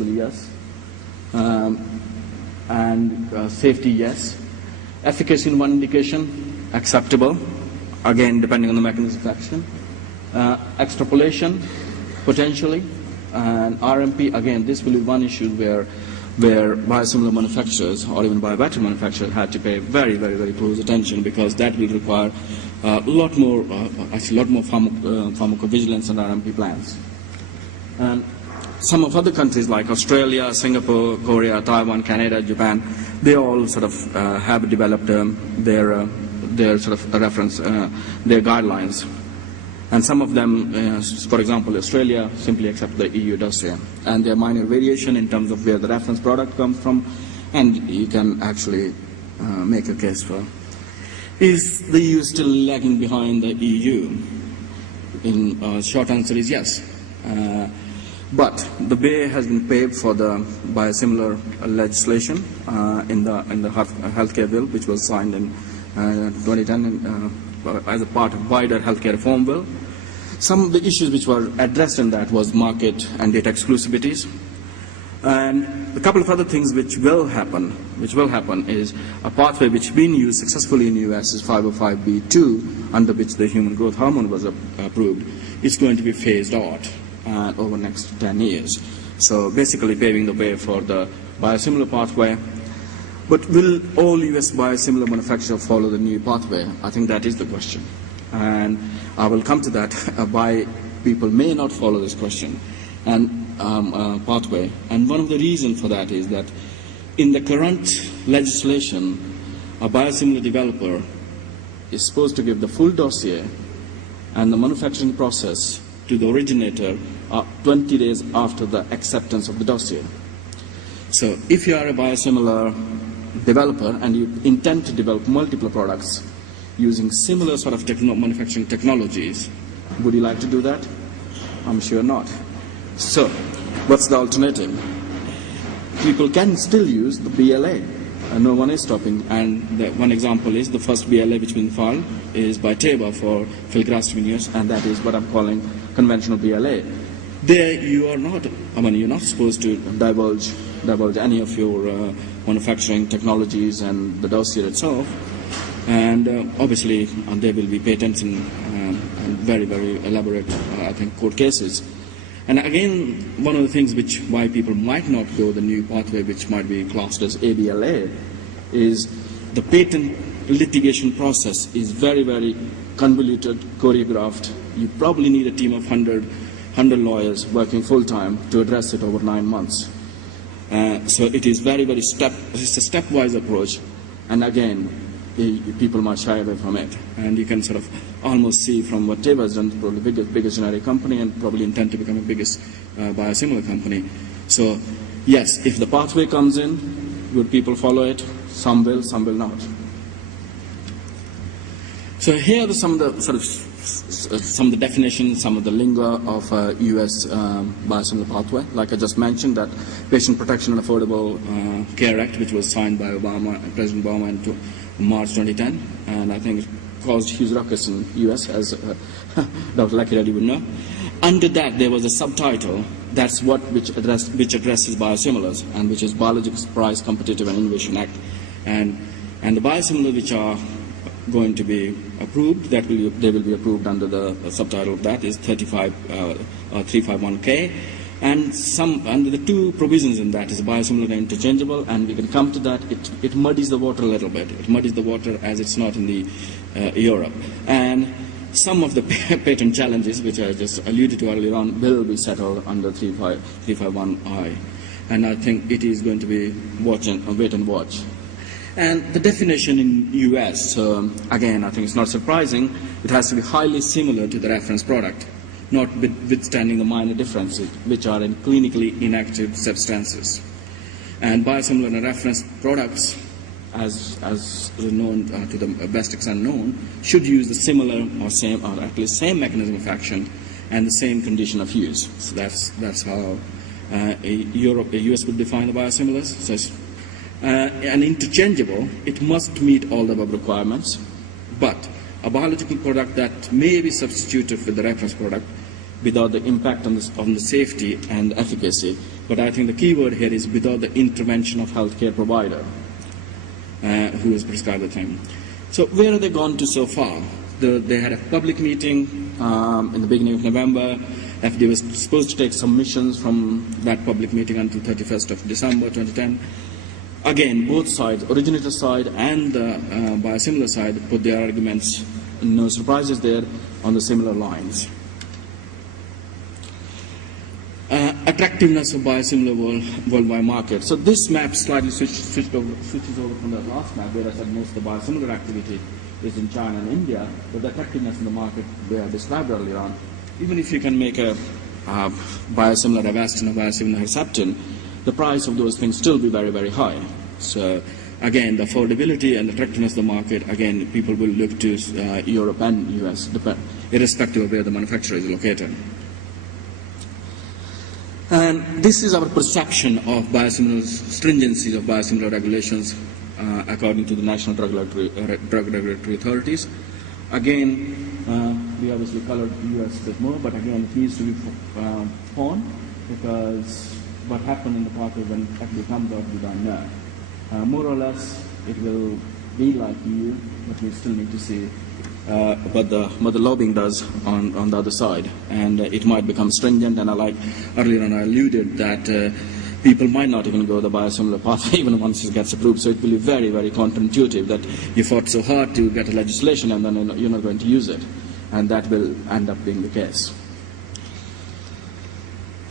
accessibility, yes. And safety, yes. Efficacy in one indication, acceptable, again depending on the mechanism of action. Extrapolation, potentially, and RMP, again, this will be one issue where biosimilar manufacturers or even biobattery manufacturers had to pay very, very, very close attention, because that will require a lot more pharmacovigilance and RMP plans. And some of other countries like Australia, Singapore, Korea, Taiwan, Canada, Japan, they all sort of have developed their sort of reference, their guidelines. And some of them, for example, Australia simply accept the EU dossier. And there are minor variation in terms of where the reference product comes from, and you can actually make a case for. Is the EU still lagging behind the EU? Short answer is yes. But the way has been paved for the biosimilar legislation in the healthcare bill, which was signed in 2010 as a part of wider healthcare reform bill. Some of the issues which were addressed in that was market and data exclusivities. And a couple of other things which will happen is a pathway which has been used successfully in the US is 505(b)(2), under which the human growth hormone was approved. It's going to be phased out over the next 10 years. So basically paving the way for the biosimilar pathway. But will all US biosimilar manufacturers follow the new pathway? I think that is the question. And I will come to that, why people may not follow this question and pathway. And one of the reasons for that is that in the current legislation, a biosimilar developer is supposed to give the full dossier and the manufacturing process to the originator 20 days after the acceptance of the dossier. So if you are a biosimilar developer and you intend to develop multiple products using similar sort of manufacturing technologies, would you like to do that? I'm sure not. So what's the alternative? People can still use the BLA, and no one is stopping. And one example is the first BLA which has been filed is by Teva for filgrastim, and that is what I'm calling conventional BLA. There you are not, you're not supposed to divulge any of your manufacturing technologies and the dossier itself. And obviously there will be patents and very, very elaborate, I think, court cases. And again, one of the things why people might not go the new pathway, which might be classed as ABLA, is the patent litigation process is very, very convoluted, choreographed. You probably need a team of 100 lawyers working full-time to address it over 9 months. So it is very, very it's a stepwise approach. And again, people might shy away from it. And you can sort of almost see from what Teva has done, probably the biggest generic company and probably intend to become the biggest biosimilar company. So yes, if the pathway comes in, would people follow it? Some will not. So here are some of the definitions, some of the lingua of US biosimilar pathway. Like I just mentioned, that Patient Protection and Affordable Care Act, which was signed by President Obama in March 2010, and I think it caused huge ruckus in US, as Dr. Rakesh would know. Under that, there was a subtitle which addresses biosimilars, and which is Biologics Price Competitive and Innovation Act, and the biosimilars which are going to be approved, they will be approved under the subtitle of that is 351K, and under the two provisions in that is biosimilar and interchangeable, and we can come to that. It muddies the water a little bit. It muddies the water as it's not in the Europe, and some of the patent challenges which I just alluded to earlier on will be settled under 351I, and I think it is going to be wait and watch. And the definition in US, again, I think it's not surprising. It has to be highly similar to the reference product, notwithstanding the minor differences, which are in clinically inactive substances. And biosimilar and reference products, as known to the best extent known, should use the similar or at least same mechanism of action and the same condition of use. So that's how US would define the biosimilars. So and interchangeable, it must meet all the above requirements, but a biological product that may be substituted with the reference product without the impact on the safety and efficacy. But I think the key word here is without the intervention of healthcare provider who has prescribed the thing. So where have they gone to so far? They had a public meeting in the beginning of November. FDA was supposed to take submissions from that public meeting until 31st of December 2010. Again, both sides, originator side and the biosimilar side, put their arguments, no surprises there, on the similar lines. Attractiveness of biosimilar worldwide market. So this map slightly switches over from the last map, where I said most of the biosimilar activity is in China and India, but the attractiveness in the market we have described earlier on. Even if you can make a biosimilar Avastin or biosimilar Herceptin, the price of those things still be very, very high. So again, the affordability and attractiveness of the market, again, people will look to Europe and US, irrespective of where the manufacturer is located. And this is our perception of biosimilars, stringencies of biosimilar regulations according to the national drug regulatory authorities. Again, we obviously colored US a bit more, but again, it needs to be pawned, because what happened in the past is when it actually comes out, we don't know. More or less, it will be like EU, but we still need to see what the lobbying does on the other side. And it might become stringent, and earlier on I alluded that people might not even go the biosimilar path even once it gets approved. So it will be very, very counterintuitive that you fought so hard to get a legislation and then you're not going to use it. And that will end up being the case.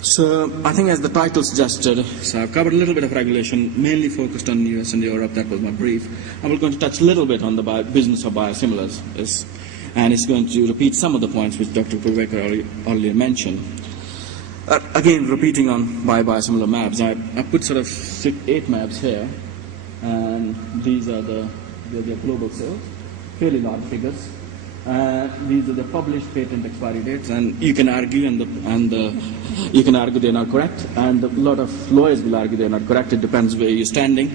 So I think, as the title suggested, so I've covered a little bit of regulation, mainly focused on US and Europe. That was my brief. I'm going to touch a little bit on the business of biosimilars, and it's going to repeat some of the points which Dr. Rakesh earlier mentioned. Again, repeating on biosimilar maps, I put sort of 8 maps here, and these are the global sales, fairly large figures. These are the published patent expiry dates, and you can argue, you can argue they're not correct, and a lot of lawyers will argue they're not correct. It depends where you're standing.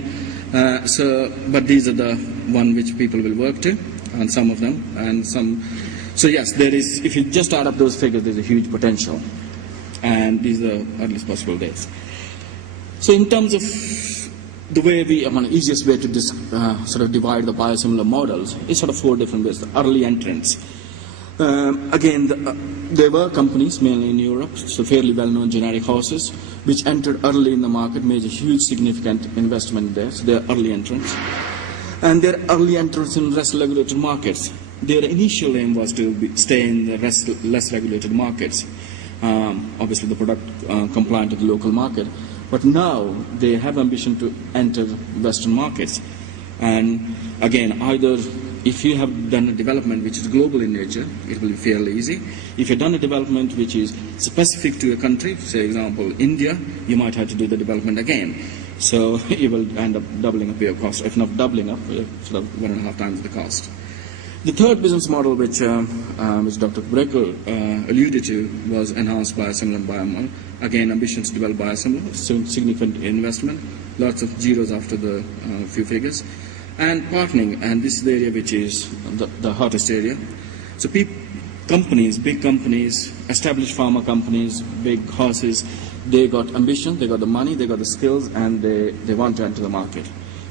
But these are the one which people will work to, and some of them, and some. So yes, there is. If you just add up those figures, there's a huge potential, and these are the earliest possible dates. So in terms of the way easiest way to sort of divide the biosimilar models is sort of 4 different ways. The early entrants. Again, there were companies, mainly in Europe, so fairly well-known generic houses, which entered early in the market, made a huge significant investment there. So they're early entrants. And they're early entrants in less regulated markets. Their initial aim was to stay in the less regulated markets. Obviously, the product compliant to the local market. But now they have ambition to enter Western markets. And again, either if you have done a development which is global in nature, it will be fairly easy. If you've done a development which is specific to a country, say example India, you might have to do the development again. So you will end up doubling up your cost, if not doubling up, sort of 1.5 times the cost. The third business model which Dr. Rakesh alluded to was enhanced biosimilar and biomarker. Again, ambitions to develop biosimilar, significant investment, lots of zeros after the few figures. And partnering, and this is the area which is the hottest area. So companies, big companies, established pharma companies, big horses, they got ambition, they got the money, they got the skills, and they want to enter the market.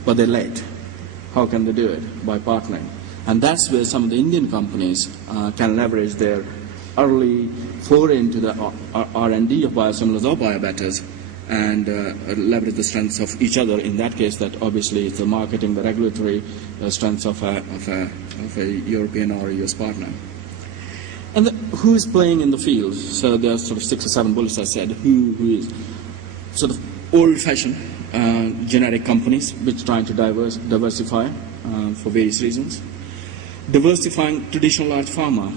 But they're late. How can they do it? By partnering. And that's where some of the Indian companies can leverage their early foray into the R&D of biosimilars or biobetters, and leverage the strengths of each other. In that case, that obviously is the marketing, the regulatory strengths of a European or a US partner. And who is playing in the field? So there are sort of 6 or 7 bullets I said. Who is sort of old-fashioned generic companies which are trying to diversify for various reasons. Diversifying traditional large pharma.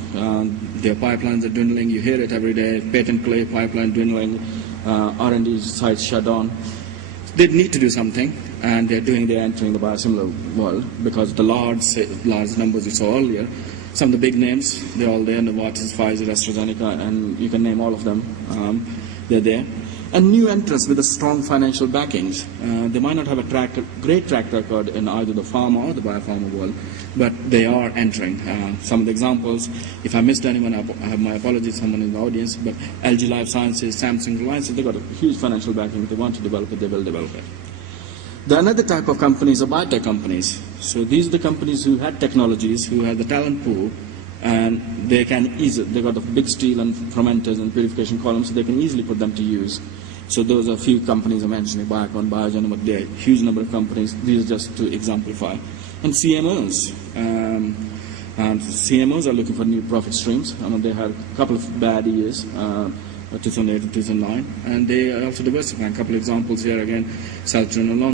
Their pipelines are dwindling. You hear it every day. Patent clay pipeline dwindling. R&D sites shut down. They need to do something, and they're entering the biosimilar world, because the large numbers you saw earlier, some of the big names, they're all there. Novartis, Pfizer, AstraZeneca, and you can name all of them. They're there. And new entrants with a strong financial backings. They might not have a great track record in either the pharma or the biopharma world, but they are entering. Some of the examples, if I missed anyone, I have my apologies, someone in the audience, but LG Life Sciences, Samsung, Reliance, they've got a huge financial backing. If they want to develop it, they will develop it. The another type of companies are biotech companies. So these are the companies who had technologies, who had the talent pool, and they can easily, they've got a big steel and fermenters and purification columns, so they can easily put them to use. So those are a few companies I'm mentioning, Biocon, Biogen, but there are a huge number of companies. These are just to exemplify. And CMOs. And CMOs are looking for new profit streams. I mean, they had a couple of bad years, 2008 and 2009, and they are also diversifying. A couple of examples here again, Celtron alone.